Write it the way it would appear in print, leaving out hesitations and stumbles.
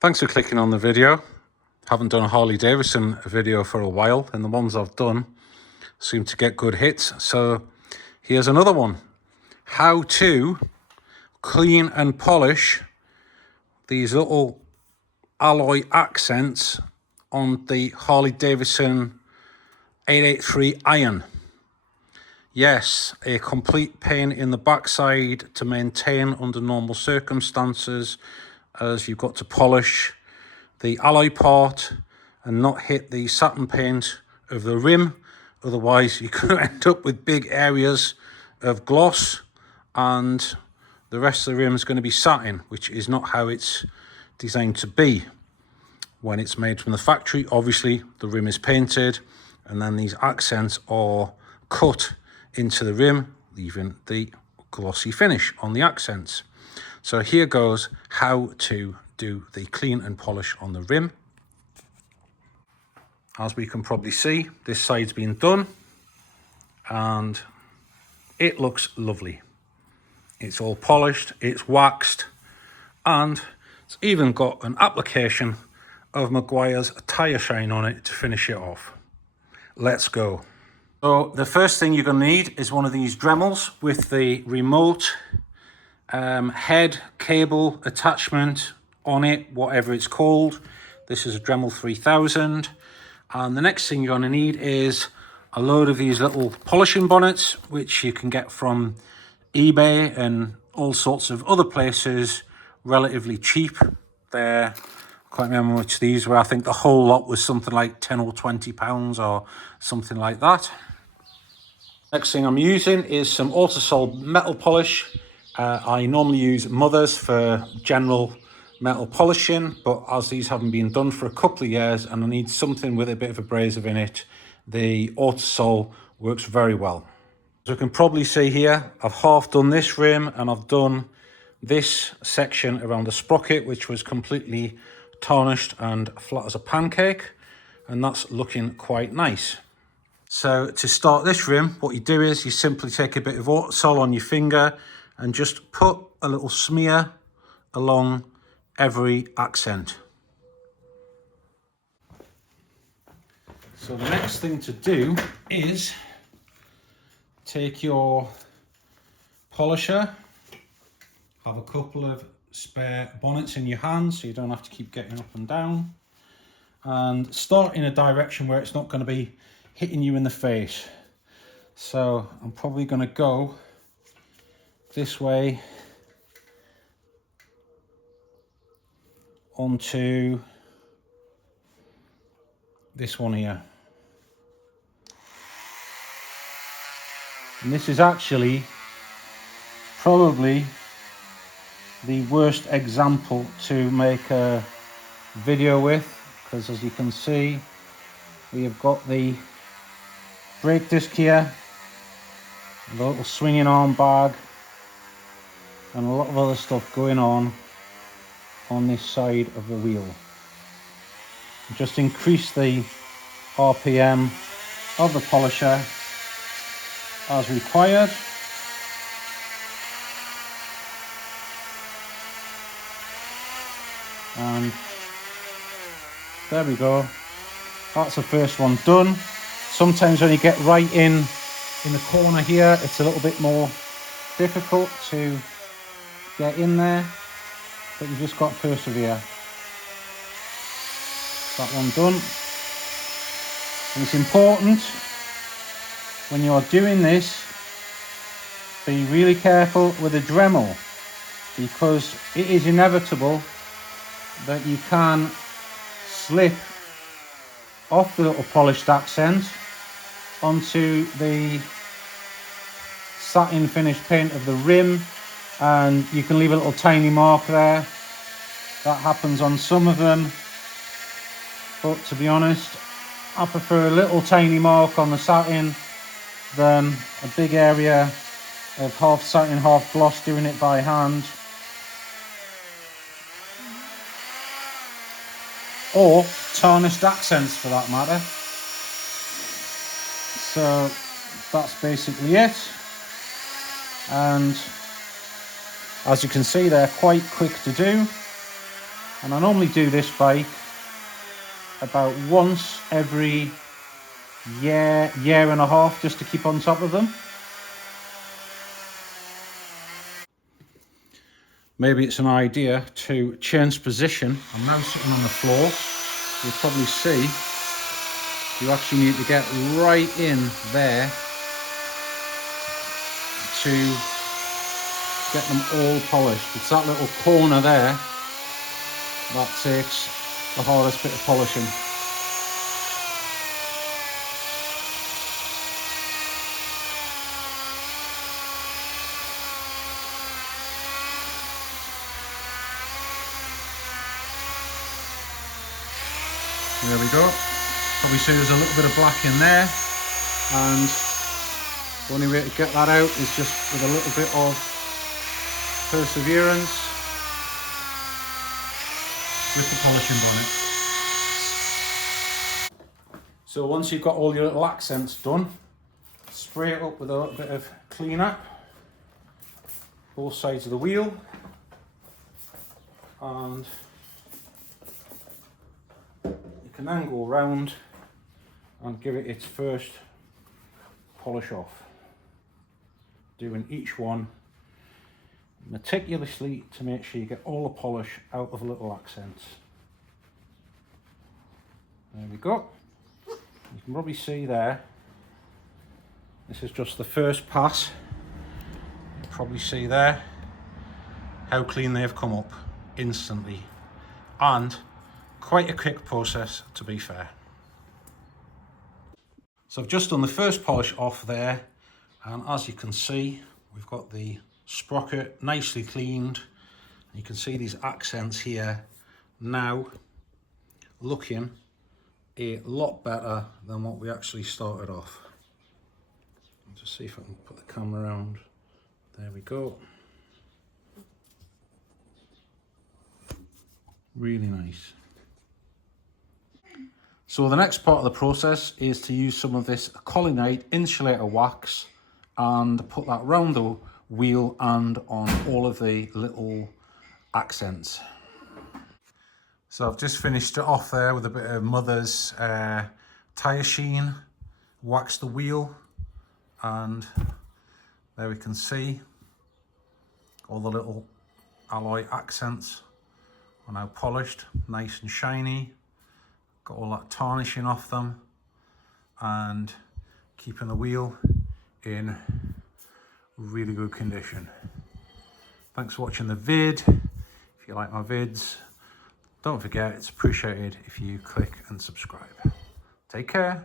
Thanks for clicking on the video. Haven't done a Harley Davidson video for a while, and the ones I've done seem to get good hits. So here's another one. How to clean and polish these little alloy accents on the Harley Davidson 883 iron. Yes, a complete pain in the backside to maintain under normal circumstances, as you've got to polish the alloy part and not hit the satin paint of the rim. Otherwise, you could end up with big areas of gloss and the rest of the rim is going to be satin, which is not how it's designed to be. When it's made from the factory, obviously the rim is painted and then these accents are cut into the rim, leaving the glossy finish on the accents. So here goes how to do the clean and polish on the rim. As we can probably see, this side's been done and it looks lovely. It's all polished, it's waxed, and it's even got an application of Maguire's tyre shine on it to finish it off. Let's go. So the first thing you're going to need is one of these Dremels with the remote head cable attachment on it, whatever it's called. This is a Dremel 3000. And the next thing you're going to need is a load of these little polishing bonnets, which you can get from eBay and all sorts of other places relatively cheap. I can't remember how much these were. I think the whole lot was something like 10 or 20 pounds or something like that. Next thing I'm using is some Autosol metal polish. I normally use Mother's for general metal polishing, but as these haven't been done for a couple of years and I need something with a bit of abrasive in it, the Autosol works very well. As you can probably see here, I've half done this rim and I've done this section around the sprocket, which was completely tarnished and flat as a pancake, and that's looking quite nice. So to start this rim, what you do is you simply take a bit of Autosol on your finger and just put a little smear along every accent. So the next thing to do is take your polisher, have a couple of spare bonnets in your hand so you don't have to keep getting up and down, and start in a direction where it's not going to be hitting you in the face. So I'm probably going to go this way onto this one here. And this is actually probably the worst example to make a video with, because as you can see, we have got the brake disc here, the little swinging arm bag, and a lot of other stuff going on this side of the wheel. Just increase the RPM of the polisher as required. And there we go. That's the first one done. Sometimes when you get right in the corner here, it's a little bit more difficult to get in there, but you've just got to persevere. That one done. And it's important when you're doing this, be really careful with a Dremel, because it is inevitable that you can slip off the little polished accent onto the satin finished paint of the rim, and you can leave a little tiny mark there. That happens on some of them, but to be honest, I prefer a little tiny mark on the satin than a big area of half satin, half gloss doing it by hand. Or tarnished accents for that matter. So that's basically it. And as you can see, they're quite quick to do. And I normally do this bike about once every year and a half, just to keep on top of them. Maybe it's an idea to change position. I'm now sitting on the floor. You'll probably see you actually need to get right in there to get them all polished. It's that little corner there that takes the hardest bit of polishing. There we go. Probably see there's a little bit of black in there, and the only way to get that out is just with a little bit of perseverance with the polishing bonnet. So once you've got all your little accents done, spray it up with a little bit of cleaner, both sides of the wheel, and you can then go around and give it its first polish off, doing each one meticulously to make sure you get all the polish out of the little accents. There we go. You can probably see there, this is just the first pass. You can probably see there how clean they've come up instantly, and quite a quick process, to be fair. So I've just done the first polish off there, and as you can see, we've got the sprocket nicely cleaned. You can see these accents here now looking a lot better than what we actually started off. I'll just see if I can put the camera around. There we go. Really nice. So the next part of the process is to use some of this Collinite insulator wax and put that round the wheel and on all of the little accents. So I've just finished it off there with a bit of Mother's tyre sheen, waxed the wheel, and there we can see all the little alloy accents are now polished, nice and shiny. Got all that tarnishing off them and keeping the wheel in really good condition. Thanks for watching the vid. If you like my vids, don't forget, it's appreciated if you click and subscribe. Take care.